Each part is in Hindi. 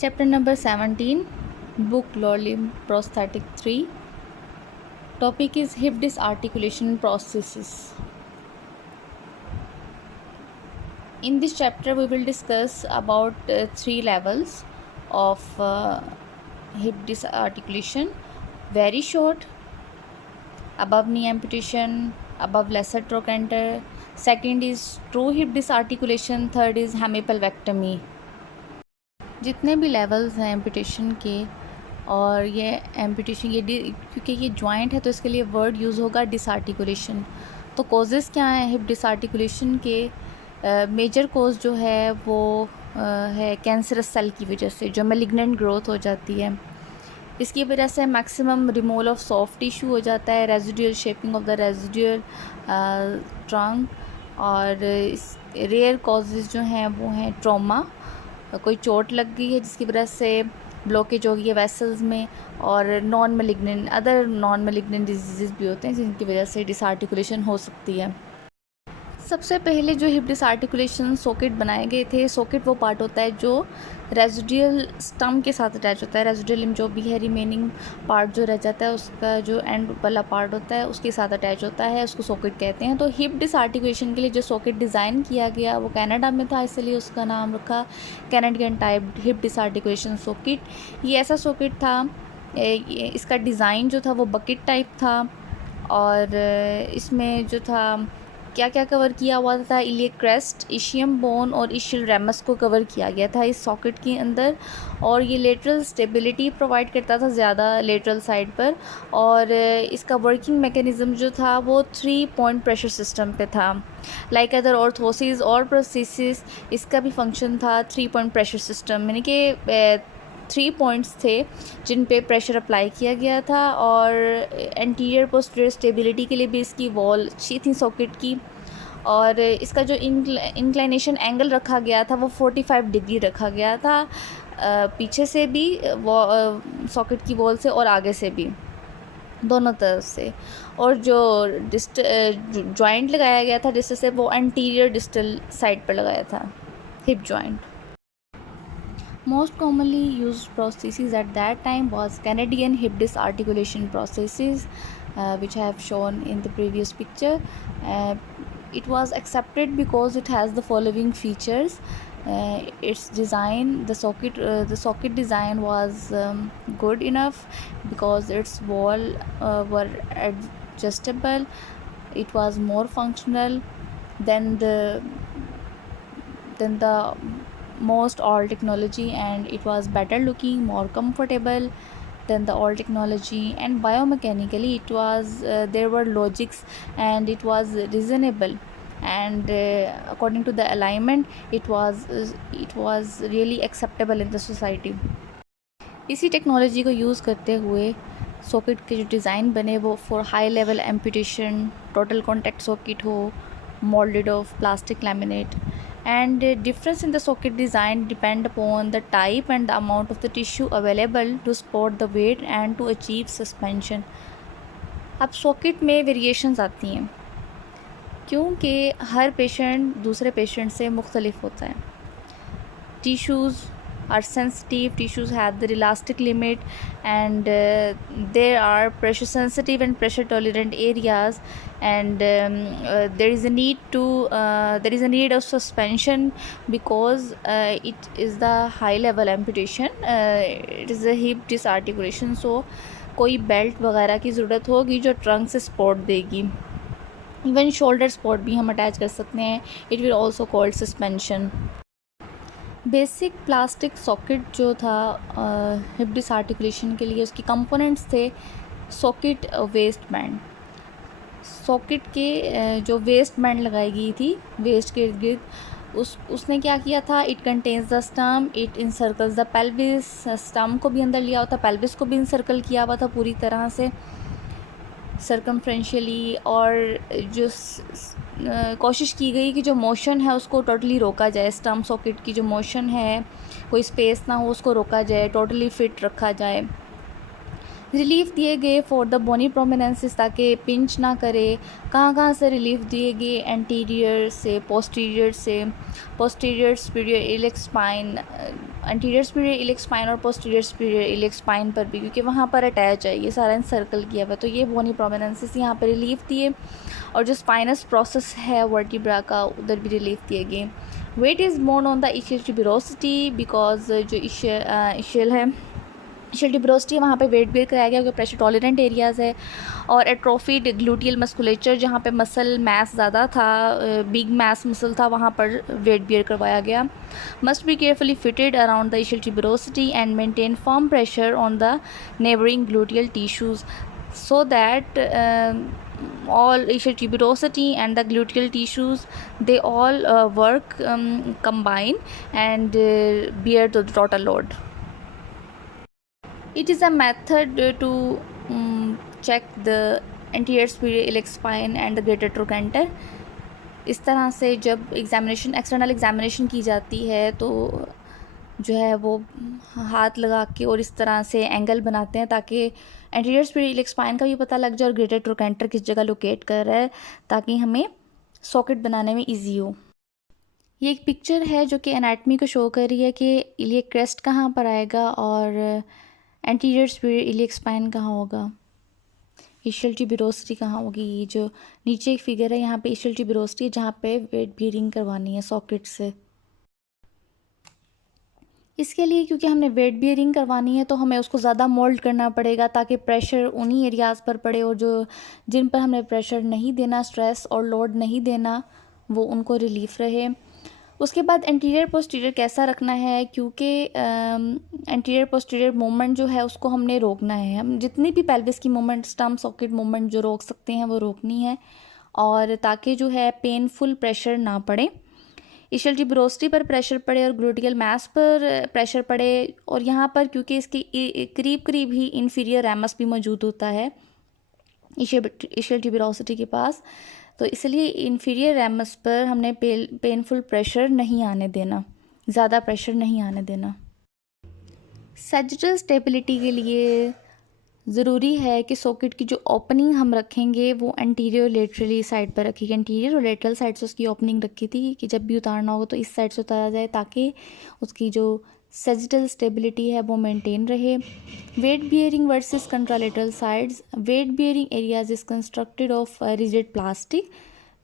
Chapter number 17, Book Lower Limb Prosthetic 3. Topic is hip disarticulation processes. In this chapter, we will discuss about 3 levels of hip disarticulation: very short, above knee amputation, above lesser trochanter. Second is true hip disarticulation. Third is hemipelvectomy. जितने भी लेवल्स हैं एम्पुटेशन के, और ये एम्पुटेशन क्योंकि ये जॉइंट है तो इसके लिए वर्ड यूज़ होगा डिसआर्टिकुलेशन। तो कॉजेज़ क्या हैं हिप डिसआर्टिकुलेशन के? मेजर कॉज जो है वो है कैंसरस सेल की वजह से, जो मैलिग्नेंट ग्रोथ हो जाती है। इसकी वजह से maximum removal of soft tissue हो जाता है, residual shaping of the residual trunk. और इस रेयर कॉजेज़ जो हैं वो हैं ट्रॉमा, कोई चोट लग गई है जिसकी वजह से ब्लॉकेज हो गई है वेसल्स में, और अदर नॉन मैलिग्नेंट डिजीज़ भी होते हैं जिनकी वजह से डिसआर्टिकुलेशन हो सकती है। सबसे पहले जो हिप डिसआर्टिकुलेशन सॉकेट बनाए गए थे, सॉकेट वो पार्ट होता है जो रेजिडुअल स्टम्प के साथ अटैच होता है। रेजिडुअल लिम्ब जो भी है, रिमेनिंग पार्ट जो रह जाता है उसका जो एंड वाला पार्ट होता है उसके साथ अटैच होता है, उसको सॉकेट कहते हैं। तो हिप डिसआर्टिकुलेशन के लिए जो सॉकेट डिज़ाइन किया गया वो कनाडा में था, इसलिए उसका नाम रखा कैनेडियन टाइप हिप डिसआर्टिकुलेशन सॉकेट। ये ऐसा सॉकेट था, इसका डिज़ाइन जो था वो बकेट टाइप था, और इसमें जो था क्या क्या कवर किया हुआ था, इलियक क्रेस्ट, इशियम बोन और इशियल रेमस को कवर किया गया था इस सॉकेट के अंदर। और ये लेटरल स्टेबिलिटी प्रोवाइड करता था ज़्यादा लेटरल साइड पर। और इसका वर्किंग मैकेनिज़्म जो था वो 3 पॉइंट प्रेशर सिस्टम पे था। लाइक अदर ऑर्थोसिस और प्रोस्थेसिस, इसका भी फंक्शन था 3 पॉइंट प्रेशर सिस्टम, यानी कि 3 पॉइंट्स थे जिन पे प्रेशर अप्लाई किया गया था। और एंटीरियर पोस्टीरियर स्टेबिलिटी के लिए भी इसकी वॉल अच्छी थी सॉकेट की। और इसका जो इंक्लाइनेशन एंगल रखा गया था वो 45 डिग्री रखा गया था, पीछे से भी सॉकेट की वॉल से और आगे से भी, दोनों तरफ से। और जो जॉइंट लगाया गया था डिस्टल से, वो एंटीरियर डिस्टल साइड पर लगाया था, hip joint. Most commonly used prosthesis at that time was Canadian hip disarticulation prosthesis, which I have shown in the previous picture. It was accepted because it has the following features. Its design, the socket design was good enough because its wall were adjustable. It was more functional than the most all technology, and it was better looking, more comfortable than the all technology. And biomechanically it was there were logics, and it was reasonable, and according to the alignment it was really acceptable in the society. इसी टेक्नोलॉजी को यूज़ करते हुए सॉकेट के जो डिज़ाइन बने वो for high level amputation, total contact socket हो, moulded of plastic laminate. And difference in the socket design depend upon the type and the amount of the tissue available to support the weight and to achieve suspension. अब सॉकेट में वेरिएशंस आती हैं क्योंकि हर पेशेंट दूसरे पेशेंट से मुख्तलिफ होता है। Tissues are sensitive, tissues have the elastic limit, and there are pressure sensitive and pressure tolerant areas, and there is a need of suspension because it is the high level amputation, it is a hip disarticulation, so कोई बेल्ट वगैरह की ज़रूरत होगी जो ट्रंक से सपोर्ट देगी। इवन शोल्डर सपोर्ट भी हम अटैच कर सकते हैं, it will also called suspension. Basic plastic socket जो था हिप डिसआर्टिकुलेशन के लिए, उसके कंपोनेंट्स थे सॉकेट वेस्ट बैंड। सॉकेट के जो वेस्ट बैंड लगाई गई थी वेस्ट के इर्द गिर्द, उसने क्या किया था, it contains the stump, it encircles the pelvis. Stump को भी अंदर लिया हुआ था, पेल्विस को भी इंसर्कल किया हुआ था पूरी तरह से सर्कमफ्रेंशियली। और जो कोशिश की गई कि जो मोशन है उसको टोटली रोका जाए, स्टम्प सॉकेट की जो मोशन है कोई स्पेस ना हो उसको रोका जाए, टोटली फिट रखा जाए। रिलीफ दिए गए फॉर द बोनी प्रोमिनेंसिस, ताकि पिंच ना करे। कहाँ से रिलीफ दिए गए, एंटीरियर से, पोस्टीरियर से, posterior superior iliac spine, anterior superior iliac spine और पोस्टीरियर सुपीरियर इलियक स्पाइन पर भी, क्योंकि वहाँ पर अटैच है, ये सारा सर्कल किया हुआ है, तो ये बोनी प्रोमिनेंसेस यहाँ पर रिलीफ दिए, और जो स्पाइनस प्रोसेस है वर्टिब्रा का उधर भी रिलीफ दिए गए। Weight is more on the ischial tuberosity, because जो इशियल है, इशियल ट्यूबरोसिटी वहाँ पे वेट बेयर कराया गया क्योंकि प्रेशर टॉलरेंट एरियाज़ है, और एट्रोफीड ग्लूटियल मस्कुलेचर जहाँ पे मसल मास ज़्यादा था, बिग मास मसल था, वहाँ पर वेट बेयर करवाया गया। Must be carefully fitted around the ischial tuberosity and maintain firm pressure on the neighbouring gluteal tissues so that all ischial tuberosity and the gluteal tissues, they all work combine and bear the total load. It is a method to check the anterior superior iliac spine and the greater trochanter. इस तरह से जब एग्जामिनेशन, एक्सटर्नल एग्जामिनेशन की जाती है तो जो है वो हाथ लगा के और इस तरह से एंगल बनाते हैं ताकि एंटीरियर सुपीरियर इलियक स्पाइन का भी पता लग जाए और ग्रेटर ट्रोकेंटर किस जगह लोकेट कर रहा है, ताकि हमें सॉकेट बनाने में इजी हो। ये एक पिक्चर है जो कि एनाटमी को शो कर रही है कि इलियक क्रेस्ट कहाँ पर आएगा और एंटीरियर सुपीरियर इलियक स्पाइन कहाँ होगा, इशियल ट्यूबरोसिटी कहाँ होगी। ये जो नीचे एक फिगर है यहाँ पे इशियल ट्यूबरोसिटी है जहाँ पे वेट बेयरिंग करवानी है सॉकेट से। इसके लिए क्योंकि हमने वेट बियरिंग करवानी है तो हमें उसको ज़्यादा मोल्ड करना पड़ेगा ताकि प्रेशर उन्हीं एरियाज़ पर पड़े, और जो जिन पर हमने प्रेशर नहीं देना, स्ट्रेस और लोड नहीं देना, वो उनको रिलीफ रहे। उसके बाद एंटीरियर पोस्टीरियर कैसा रखना है, क्योंकि एंटीरियर पोस्टीरियर मूवमेंट जो है उसको हमने रोकना है। हम जितनी भी पेल्विस की मूवमेंट, स्टम्प सॉकेट मूवमेंट जो रोक सकते हैं वो रोकनी है, और ताकि जो है पेनफुल प्रेशर ना पड़े, इशियल ट्यूबरोसिटी पर प्रेशर पड़े और ग्लूटियल मास पर प्रेशर पड़े। और यहाँ पर क्योंकि इसके करीब करीब ही इन्फीरियर रैमस भी मौजूद होता है इशियल ट्यूबरोसिटी के पास, तो इसलिए इन्फीरियर रैमस पर हमने पेनफुल प्रेशर नहीं आने देना, ज़्यादा प्रेशर नहीं आने देना। सैजिटल स्टेबिलिटी के लिए ज़रूरी है कि सॉकेट की जो ओपनिंग हम रखेंगे वो एंटीरियर लेटरली साइड पर रखी, एंटीरियर और लेटरल साइड से उसकी ओपनिंग रखी थी कि जब भी उतारना होगा तो इस साइड से उतारा जाए ताकि उसकी जो सैजिटल स्टेबिलिटी है वो मेंटेन रहे। Weight bearing versus contralateral sides, weight bearing areas is constructed of rigid plastic,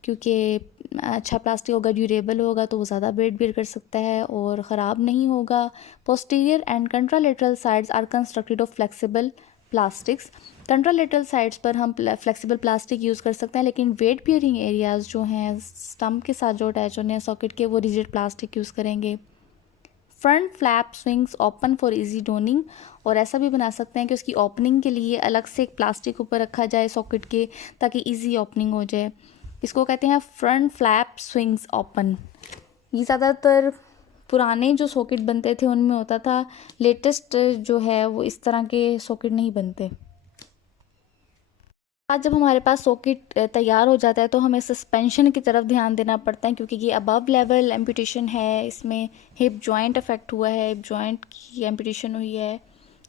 क्योंकि अच्छा प्लास्टिक होगा, ड्यूरेबल होगा तो वो ज़्यादा वेट बियर कर सकता है और ख़राब नहीं होगा। Posterior and contralateral sides are constructed of flexible plastics, contralateral sides पर हम फ्लेक्सिबल प्लास्टिक यूज़ कर सकते हैं, लेकिन वेट बियरिंग एरियाज़ जो हैं स्टम्प के साथ जो अटैच होने हैं सॉकेट के, वो रिजिड प्लास्टिक यूज़ करेंगे। Front flap swings open for easy donning, और ऐसा भी बना सकते हैं कि उसकी ओपनिंग के लिए अलग से एक प्लास्टिक ऊपर रखा जाए सॉकेट के ताकि ईजी ओपनिंग हो जाए। इसको कहते हैं फ्रंट फ्लैप स्विंग्स ओपन। ये ज़्यादातर पुराने जो सॉकेट बनते थे उनमें होता था, लेटेस्ट जो है वो इस तरह के सॉकेट नहीं बनते। आज जब हमारे पास सॉकेट तैयार हो जाता है तो हमें सस्पेंशन की तरफ ध्यान देना पड़ता है, क्योंकि ये अबव लेवल एम्पुटेशन है, इसमें हिप जॉइंट अफेक्ट हुआ है, हिप जॉइंट की एम्पुटेशन हुई है,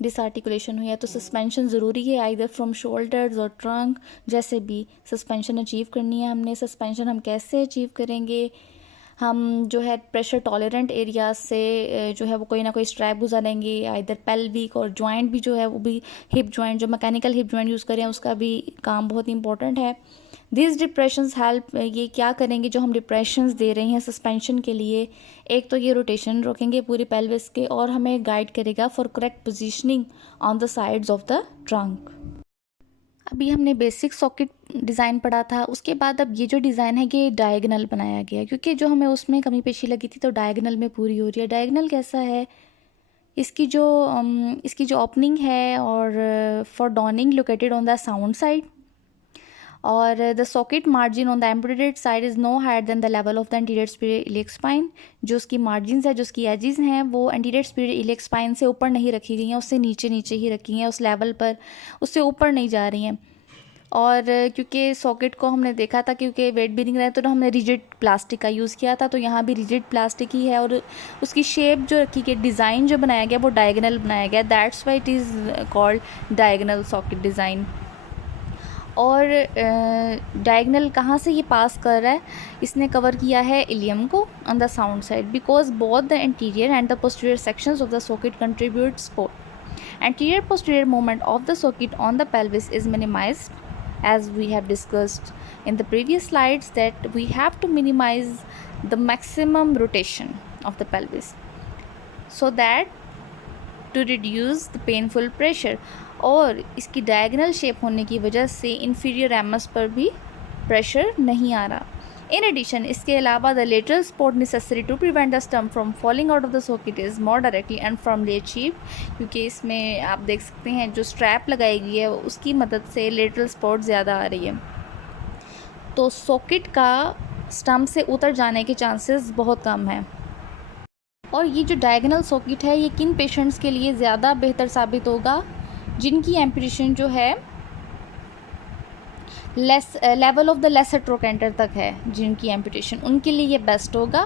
डिसआर्टिकुलेशन हुई है, तो सस्पेंशन ज़रूरी है आइदर फ्रॉम शोल्डर्स और ट्रंक, जैसे भी सस्पेंशन अचीव करनी है हमने। सस्पेंशन हम कैसे अचीव करेंगे, हम जो है प्रेशर टॉलरेंट एरिया से जो है वो कोई ना कोई स्ट्रैप गुजारेंगे, इधर पेल्विक और जॉइंट भी जो है वो भी हिप जॉइंट, जो मैकेनिकल हिप जॉइंट यूज़ करें उसका भी काम बहुत इंपॉर्टेंट है। दिस डिप्रेशंस हेल्प, ये क्या करेंगे जो हम डिप्रेशंस दे रहे हैं सस्पेंशन के लिए, एक तो ये रोटेशन रोकेंगे पूरी पेल्विस के और हमें गाइड करेगा for correct positioning on the sides of the trunk. अभी हमने बेसिक सॉकेट डिज़ाइन पढ़ा था, उसके बाद अब ये जो डिज़ाइन है ये डायगनल बनाया गया, क्योंकि जो हमें उसमें कमी पेशी लगी थी तो डायगनल में पूरी हो रही है। डायगनल कैसा है, इसकी जो ओपनिंग है और for donning located on the sound side, और the socket margin on the amputated side is no higher than the level of the anterior superior iliac spine. जो उसकी मार्जिन है, जो उसकी एजेस हैं, वो एंटीरियर सुपीरियर इलियक स्पाइन से ऊपर नहीं रखी गई हैं, उससे नीचे नीचे ही रखी हैं, उस लेवल पर, उससे ऊपर नहीं जा रही हैं। और क्योंकि सॉकेट को हमने देखा था क्योंकि वेट बेयरिंग रहे तो हमने रिजिड प्लास्टिक का यूज़ किया था, तो यहाँ भी रिजिड प्लास्टिक ही है और उसकी शेप जो रखी गई, डिज़ाइन जो बनाया गया वो डायगनल बनाया गया, that's why it is called diagonal socket design. और डायगनल कहाँ से ये पास कर रहा है, इसने कवर किया है इलियम को on the sound side, because both the anterior and the posterior sections of the socket contribute support. Anterior posterior movement of the socket on the pelvis is minimized, as we have discussed in the previous slides, that we have to minimize the maximum rotation of the pelvis so that to reduce the painful pressure। और इसकी डायगनल शेप होने की वजह से inferior ramus पर भी प्रेशर नहीं आ रहा। इन एडिशन, इसके अलावा the lateral support necessary to prevent the stump from falling out of the socket is more directly and firmly achieve, क्योंकि इसमें आप देख सकते हैं जो स्ट्रैप लगाई गई है उसकी मदद से लेटरल सपोर्ट ज़्यादा आ रही है, तो सॉकेट का स्टम्प से उतर जाने के चांसेस बहुत कम हैं। और ये जो डायगोनल सॉकेट है ये किन पेशेंट्स के लिए ज़्यादा बेहतर साबित होगा, जिनकी एम्पुटेशन जो है level of the lesser trochanter तक है, जिनकी एम्पुटेशन, उनके लिए ये बेस्ट होगा,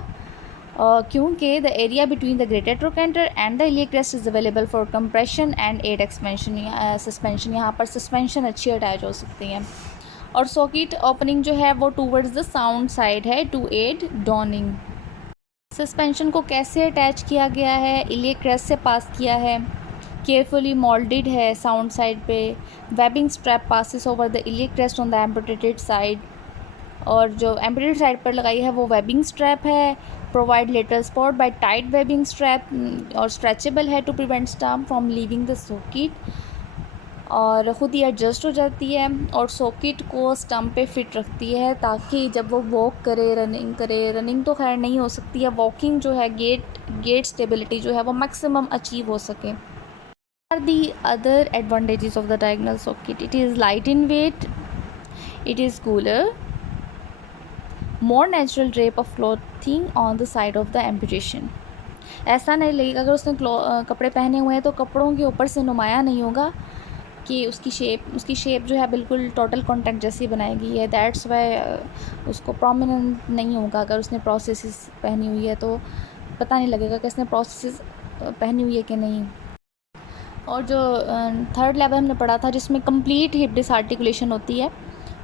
क्योंकि the area between the greater trochanter and the iliac crest is available for compression and and expansion suspension. यहाँ पर सस्पेंशन अच्छी अटैच हो सकती हैं। और सॉकेट ओपनिंग जो है वो टूवर्ड्स द साउंड साइड है टू एड डॉनिंग। सस्पेंशन को कैसे अटैच किया गया है, इलियक क्रेस्ट से पास किया है, केयरफुली मोल्डेड है साउंड साइड पे। Webbing strap passes over the iliac crest on the amputated side, और जो एम्पुटेटेड साइड पर लगाई है वो वेबिंग स्ट्रैप है। Provide lateral support by tight webbing strap और स्ट्रेचेबल है to prevent stump from leaving the socket, और ख़ुद ही एडजस्ट हो जाती है और सॉकेट को स्टम्प पे फिट रखती है ताकि जब वो वॉक करे, रनिंग तो खैर नहीं हो सकती है, वॉकिंग जो है गेट स्टेबिलिटी जो है वो मैक्सिमम अचीव हो सके। Are the other advantages of the diagonal socket? It is light in weight, it is cooler, more natural drape of clothing on the side of the amputation। ऐसा नहीं लगेगा अगर उसने कपड़े पहने हुए हैं तो कपड़ों के ऊपर से नुमाया नहीं होगा कि उसकी शेप जो है बिल्कुल टोटल कॉन्टैक्ट जैसी बनाई गई है। दैट्स वाई उसको प्रोमिनेंट नहीं होगा। अगर उसने प्रोसेसेस पहनी हुई है तो पता नहीं लगेगा कि उसने प्रोसेसेस पहनी हुई है कि नहीं। और जो थर्ड लेवल हमने पढ़ा था जिसमें कंप्लीट हिप डिसआर्टिकुलेशन होती है,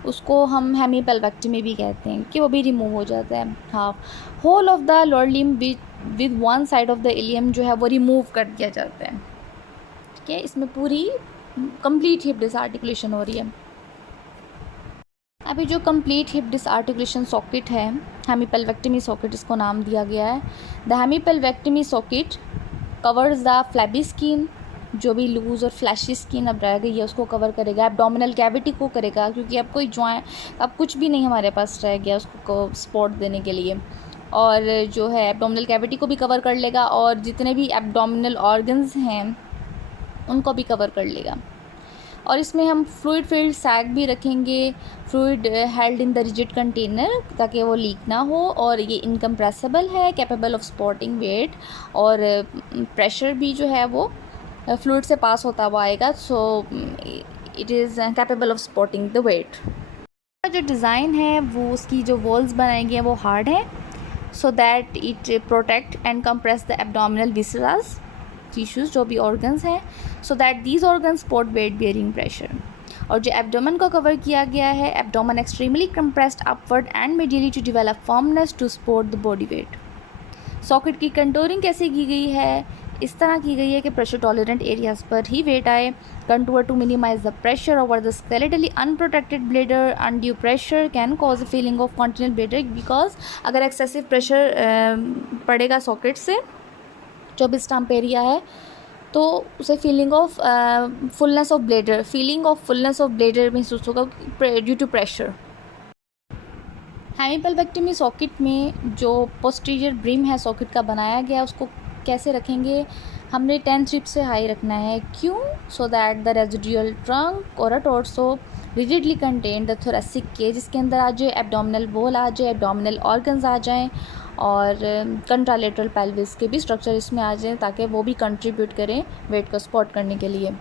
उसको हम हेमीपेल्वेक्टमी भी कहते हैं, कि वो भी रिमूव हो जाता है। Half whole of the lower limb with one side of the ilium जो है वो रिमूव कर दिया जाता है। ठीक है, इसमें पूरी कंप्लीट हिप डिसआर्टिकुलेशन हो रही है। अभी जो कंप्लीट हिप डिसआर्टिकुलेशन सॉकेट है, हेमीपेल्वेक्टमी सॉकेट इसको नाम दिया गया है। The hemipelvectomy socket covers the flabby skin, जो भी लूज़ और फ्लैशी स्किन अब रह गई है उसको कवर करेगा। एब्डोमिनल कैविटी को करेगा, क्योंकि अब कोई जॉइंट, अब कुछ भी नहीं हमारे पास रह गया उसको सपोर्ट देने के लिए। और जो है एब्डोमिनल कैविटी को भी कवर कर लेगा और जितने भी एब्डोमिनल ऑर्गन्स हैं उनको भी कवर कर लेगा। और इसमें हम फ्लूइड फील्ड सैक भी रखेंगे, fluid held in the rigid container, ताकि वो लीक ना हो। और ये इनकम्प्रेसिबल है, कैपेबल ऑफ सपोर्टिंग वेट, और प्रेशर भी जो है वो फ्लूइड से पास होता हुआ आएगा, so it is capable of supporting the weight. जो डिज़ाइन है वो उसकी जो वॉल्स बनाई गई हैं वो हार्ड है, so that it protect and compress the abdominal visceras tissues, जो भी ऑर्गन्स हैं, so that these organs support weight bearing pressure. और जो एब्डोमेन को कवर किया गया है, abdomen extremely compressed upward and medially to develop firmness to support the body weight. Socket की कंटूरिंग कैसे की गई है, इस तरह की गई है कि प्रेशर टॉलरेंट एरियाज़ पर ही वेट आए। Contour to minimize the pressure over the skeletally unprotected bladder. Undue pressure can cause a feeling of continent bladder, because अगर एक्सेसिव प्रेशर पड़ेगा सॉकेट से जो भी स्टम्प एरिया है तो उसे feeling of fullness of bladder महसूस होगा due to pressure. Hemipelvectomy socket में जो पोस्टीरियर ब्रिम है सॉकेट का बनाया गया उसको कैसे रखेंगे, हमने 10 रिप से हाई रखना है। क्यों? So that the residual trunk और a torso rigidly contain the thoracic cage, जिसके अंदर आ जाए एब्डोमिनल वॉल, आ जाए एब्डोमिनल ऑर्गन्स आ जाएं, और कंट्रालेटरल पेल्विस के भी स्ट्रक्चर इसमें आ जाएं, ताकि वो भी कंट्रीब्यूट करें वेट को सपोर्ट करने के लिए।